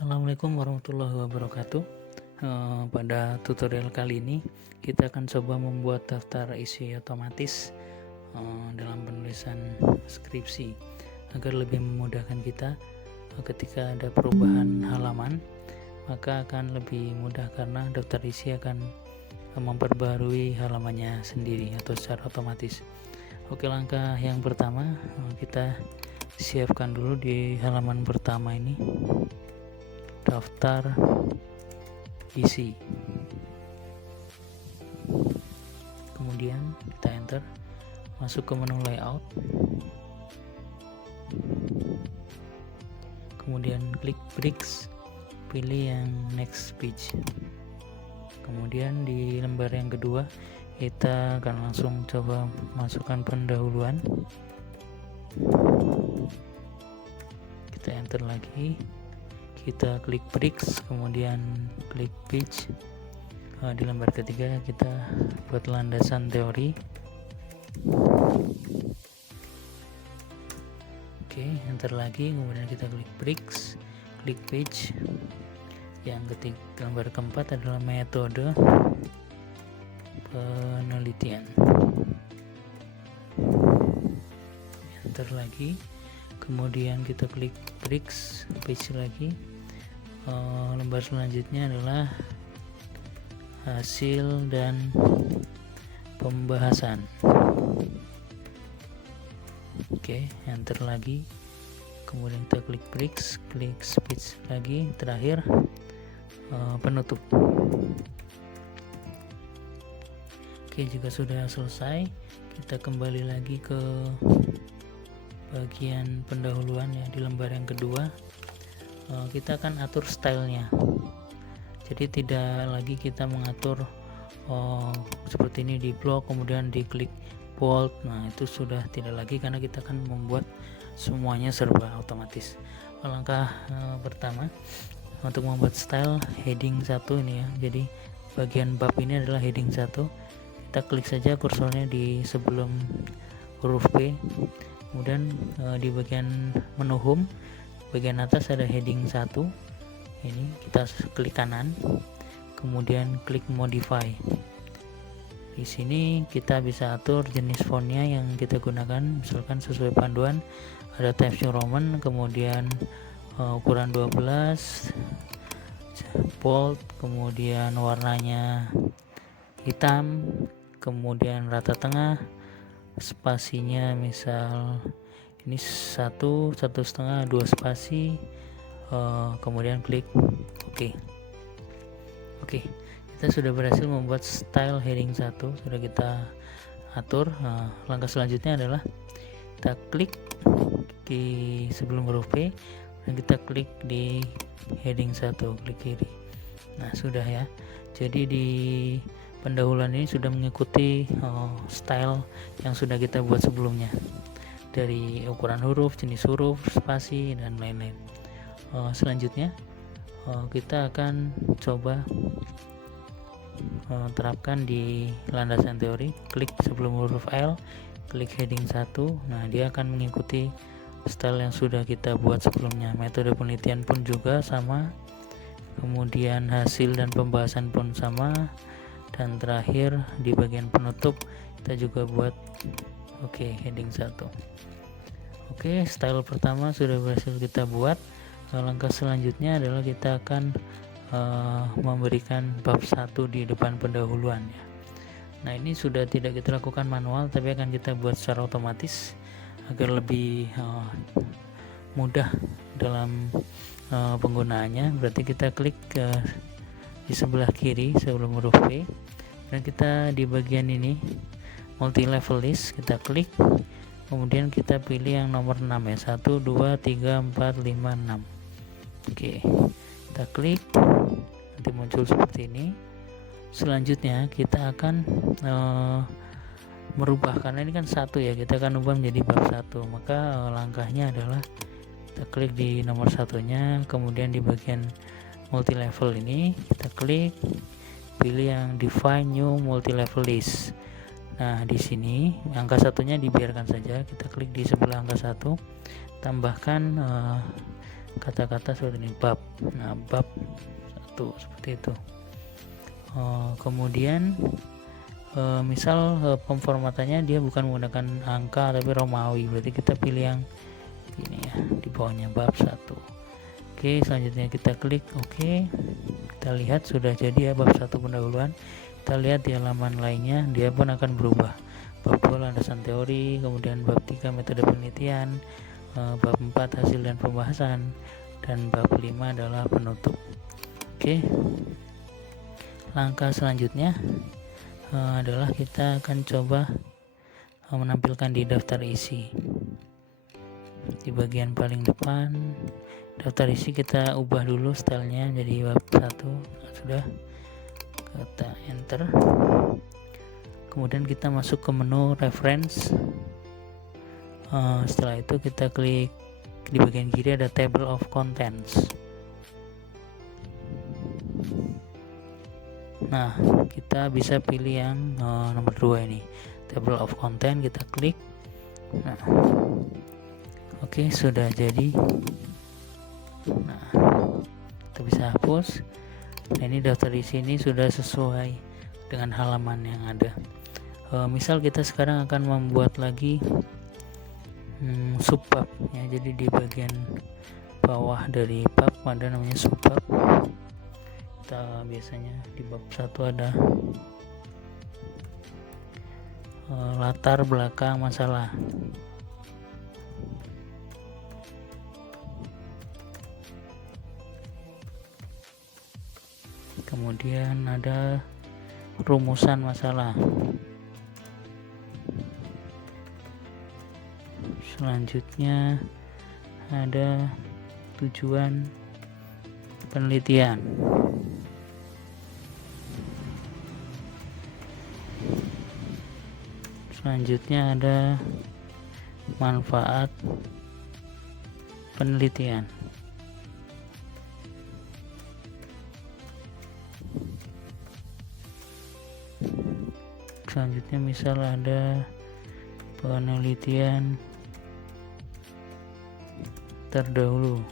Assalamualaikum warahmatullahi wabarakatuh. Pada tutorial kali ini kita akan coba membuat daftar isi otomatis dalam penulisan skripsi agar lebih memudahkan kita ketika ada perubahan halaman, maka akan lebih mudah karena daftar isi akan memperbarui halamannya sendiri atau secara otomatis. Oke, langkah yang pertama kita siapkan dulu di halaman pertama ini daftar isi, kemudian kita enter, masuk ke menu layout, kemudian klik bricks, pilih yang next page. Kemudian di lembar yang kedua kita akan langsung coba masukkan pendahuluan, kita enter lagi, kita klik bricks, kemudian klik page. Di lembar ketiga kita buat landasan teori. Oke, enter lagi, kemudian kita klik bricks, klik page. Yang ketiga, lembar keempat adalah metode penelitian. Enter lagi, kemudian kita klik bricks, page lagi. Lembar selanjutnya adalah hasil dan pembahasan. Oke, enter lagi, kemudian kita klik bricks, klik speech lagi, terakhir penutup. Oke, jika sudah selesai kita kembali lagi ke bagian pendahuluan ya. Di lembar yang kedua kita akan atur stylenya, jadi tidak lagi kita mengatur seperti ini di blok kemudian diklik bold. Nah, itu sudah tidak lagi karena kita akan membuat semuanya serba otomatis. Langkah pertama untuk membuat style heading 1 ini ya, jadi bagian bab ini adalah heading 1. Kita klik saja kursornya di sebelum huruf P, kemudian di bagian menu home bagian atas ada heading 1. Ini kita klik kanan, kemudian klik modify. Di sini kita bisa atur jenis fontnya yang kita gunakan, misalkan sesuai panduan ada Times New Roman, kemudian ukuran 12, bold, kemudian warnanya hitam, kemudian rata tengah, spasinya misal ini 1,5, 2 spasi, kemudian klik OK. Oke, kita sudah berhasil membuat style heading 1, sudah kita atur. Langkah selanjutnya adalah kita klik di sebelum huruf P dan kita klik di heading 1, klik kiri. Nah, sudah ya, jadi di pendahuluan ini sudah mengikuti style yang sudah kita buat sebelumnya, dari ukuran huruf, jenis huruf, spasi, dan lain-lain. Selanjutnya kita akan coba terapkan di landasan teori. Klik sebelum huruf L, klik heading 1. Nah, dia akan mengikuti style yang sudah kita buat sebelumnya. Metode penelitian pun juga sama, kemudian hasil dan pembahasan pun sama, dan terakhir di bagian penutup kita juga buat heading 1. Oke, style pertama sudah berhasil kita buat. Langkah selanjutnya adalah kita akan memberikan bab 1 di depan pendahuluan ya. Nah, ini sudah tidak kita lakukan manual tapi akan kita buat secara otomatis agar lebih mudah dalam penggunaannya. Berarti kita klik di sebelah kiri sebelum huruf P, dan kita di bagian ini multi level list kita klik, kemudian kita pilih yang nomor 6 ya, 1, 2, 3, 4, 5, 6. Oke, kita klik, nanti muncul seperti ini. Selanjutnya kita akan merubah, karena ini kan 1 ya, kita akan ubah menjadi bab 1. Maka langkahnya adalah kita klik di nomor 1-nya, kemudian di bagian multi level ini kita klik, pilih yang define new multi level list. Nah, di sini angka 1-nya dibiarkan saja, kita klik di sebelah angka 1, tambahkan kata-kata seperti ini, bab. Nah, bab 1 seperti itu. Kemudian misal pemformatannya dia bukan menggunakan angka tapi Romawi, berarti kita pilih yang ini ya, di bawahnya bab 1. Oke, selanjutnya kita klik oke. Kita lihat sudah jadi ya bab 1 pendahuluan. Kita lihat di halaman lainnya dia pun akan berubah. Bab 2 landasan teori, kemudian bab 3 metode penelitian, bab 4 hasil dan pembahasan, dan bab 5 adalah penutup. Oke, langkah selanjutnya adalah kita akan coba menampilkan di daftar isi. Di bagian paling depan daftar isi kita ubah dulu stylenya jadi bab 1. Sudah, kita enter. Kemudian kita masuk ke menu reference. Setelah itu kita klik di bagian kiri ada table of contents. Nah, kita bisa pilih yang nomor 2 ini, table of content. Kita klik. Nah, oke, sudah jadi. Nah, kita bisa hapus. Nah, ini daftar isi ini sudah sesuai dengan halaman yang ada. Misal kita sekarang akan membuat lagi subbab ya, jadi di bagian bawah dari bab ada namanya subbab. Kita biasanya di bab 1 ada latar belakang masalah. Kemudian ada rumusan masalah. Selanjutnya ada tujuan penelitian. Selanjutnya ada manfaat penelitian. Selanjutnya misal ada penelitian terdahulu.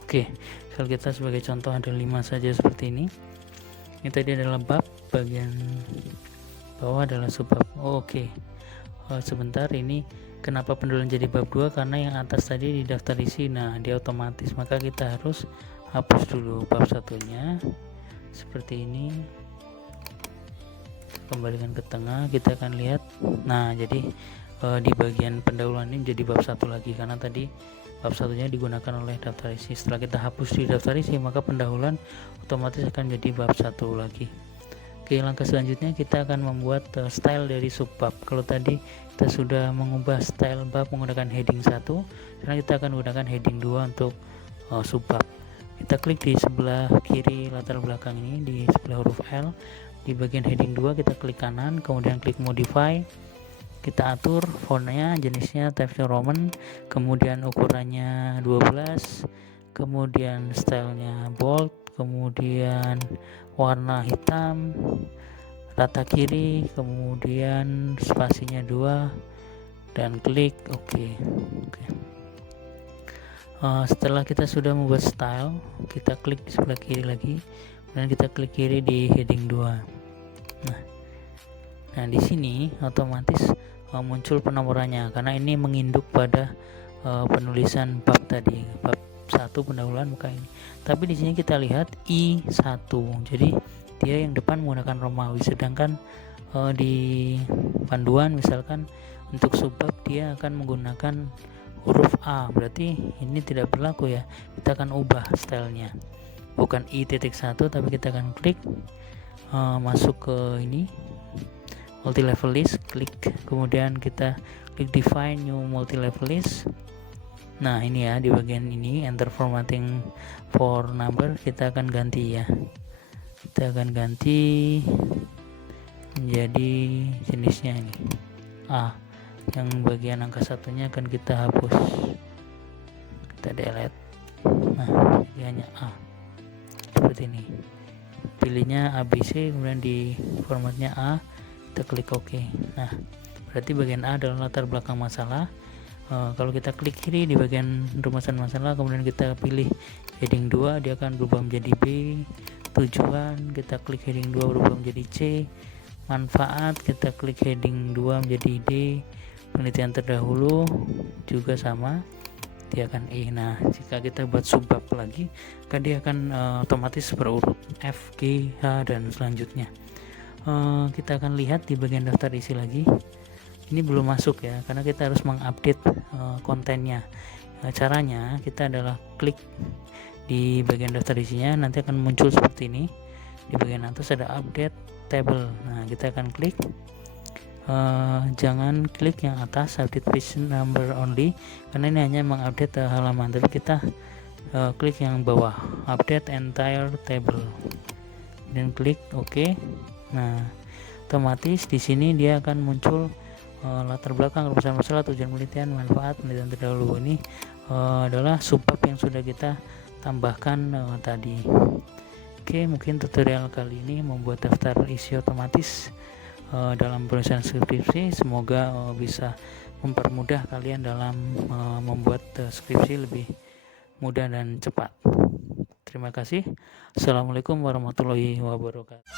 Oke, misal kita sebagai contoh ada 5 saja seperti ini. Ini tadi adalah bab, bagian bawah adalah subbab. Oke. Sebentar, ini kenapa pendahuluan jadi bab 2? Karena yang atas tadi di daftar isi, nah dia otomatis, maka kita harus hapus dulu bab 1-nya seperti ini. Kembalikan ke tengah, kita akan lihat. Nah, jadi di bagian pendahuluan ini menjadi bab 1 lagi karena tadi bab 1-nya digunakan oleh daftar isi. Setelah kita hapus di daftar isi, maka pendahuluan otomatis akan jadi bab 1 lagi. Oke, langkah selanjutnya kita akan membuat style dari subbab. Kalau tadi kita sudah mengubah style bab menggunakan heading 1, sekarang kita akan menggunakan heading 2 untuk subbab. Kita klik di sebelah kiri latar belakang ini, di sebelah huruf L. Di bagian heading 2 kita klik kanan, kemudian klik modify. Kita atur fontnya, jenisnya Times New Roman, kemudian ukurannya 12, kemudian stylenya bold, kemudian warna hitam, rata kiri, kemudian spasinya 2, dan klik OK. Setelah kita sudah membuat style, kita klik di sebelah kiri lagi, kemudian kita klik kiri di heading 2. Nah di sini otomatis muncul penomorannya karena ini menginduk pada penulisan bab tadi, bab 1 pendahuluan muka ini. Tapi di sini kita lihat I1, jadi dia yang depan menggunakan Romawi, sedangkan di panduan misalkan untuk subbab dia akan menggunakan huruf A, berarti ini tidak berlaku ya. Kita akan ubah stylenya, bukan I.1 tapi kita akan klik masuk ke ini multi level list, klik, kemudian kita klik define new multi level list. Nah ini ya, di bagian ini enter formatting for number, kita akan ganti ya, kita akan ganti menjadi jenisnya ini A, yang bagian angka 1-nya akan kita hapus, kita delete. Nah ini hanya A seperti ini, pilihnya ABC, kemudian di formatnya A, kita klik OK. Nah berarti bagian A adalah latar belakang masalah, Kalau kita klik kiri di bagian rumusan masalah, kemudian kita pilih heading 2, dia akan berubah menjadi B. Tujuan, kita klik heading 2 berubah menjadi C. Manfaat, kita klik heading 2 menjadi D. Penelitian terdahulu juga sama, dia akan E. Nah, jika kita buat subbab lagi, kan dia akan otomatis berurut F, G, H, dan selanjutnya. Kita akan lihat di bagian daftar isi lagi. Ini belum masuk ya, karena kita harus mengupdate kontennya. Caranya kita adalah klik di bagian daftar isinya, nanti akan muncul seperti ini. Di bagian atas ada update table. Nah, kita akan klik. Jangan klik yang atas, update page number only, karena ini hanya mengupdate halaman. Tapi kita klik yang bawah, update entire table, dan klik OK. Nah, otomatis di sini dia akan muncul latar belakang, rumusan masalah, tujuan penelitian, manfaat, penelitian terdahulu. Ini adalah subbab yang sudah kita tambahkan tadi. Oke, mungkin tutorial kali ini membuat daftar isi otomatis dalam penulisan skripsi. Semoga bisa mempermudah kalian dalam membuat skripsi lebih mudah dan cepat. Terima kasih. Assalamualaikum warahmatullahi wabarakatuh.